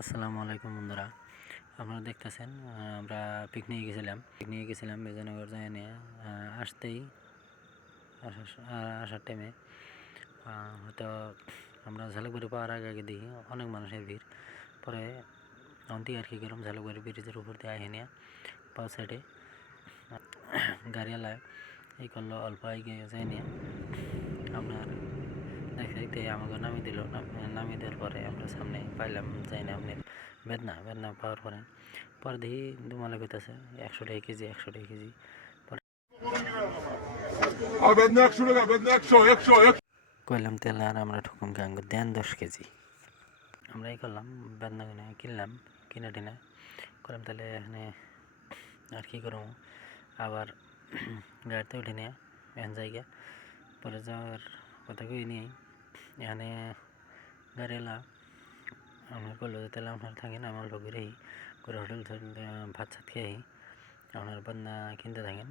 আসসালামু আলাইকুম বন্ধুরা, আপনারা দেখতেছেন আমরা পিকনিকে গেছিলাম বিজয়নগর যাই নিয়ে আসতেই আসার টাইমে হয়তো আমরা ঝালুকবাড়ি পাওয়ার আগে আগে দেখি অনেক মানুষের ভিড়। পরে অন্তি আর কি করলাম, ঝালুকবাড়ি ব্রিজের উপর দিয়ে আহে নিয়ে পাওয়ার সাইডে গাড়িওয়ালায় এই করলো অল্প আগে যাই নিয়ে আপনার দেখতে আমাকে নামিয়ে দিল। নামিয়ে দেওয়ার পরে আমরা সামনে পাইলাম যাই না আপনার বেদনা পাওয়ার পরে দেখি দুমালা কইতাছে 100 টাকা কেজি 100 টাকা কেজি। কইলাম তেল আর আমরা ঠুকুম গাঙ্গ দেন 10 কেজি। আমরা এই করলাম বেদনা কিনে কিনলাম, কিনে টিনে করলাম তাহলে এখানে আর কি করবো, আবার গাড়িতে উঠে নিয়ে এখান জায়গা পরে যাওয়ার কথা কই নিয়ে এখানে গাড়িওয়ালা আমরা করলো যে তাহলে আপনার থাকেন আমার লোকেরই করে হোটেল ভাত সাত খেয়ে আপনার বান্না কিনতে থাকেন।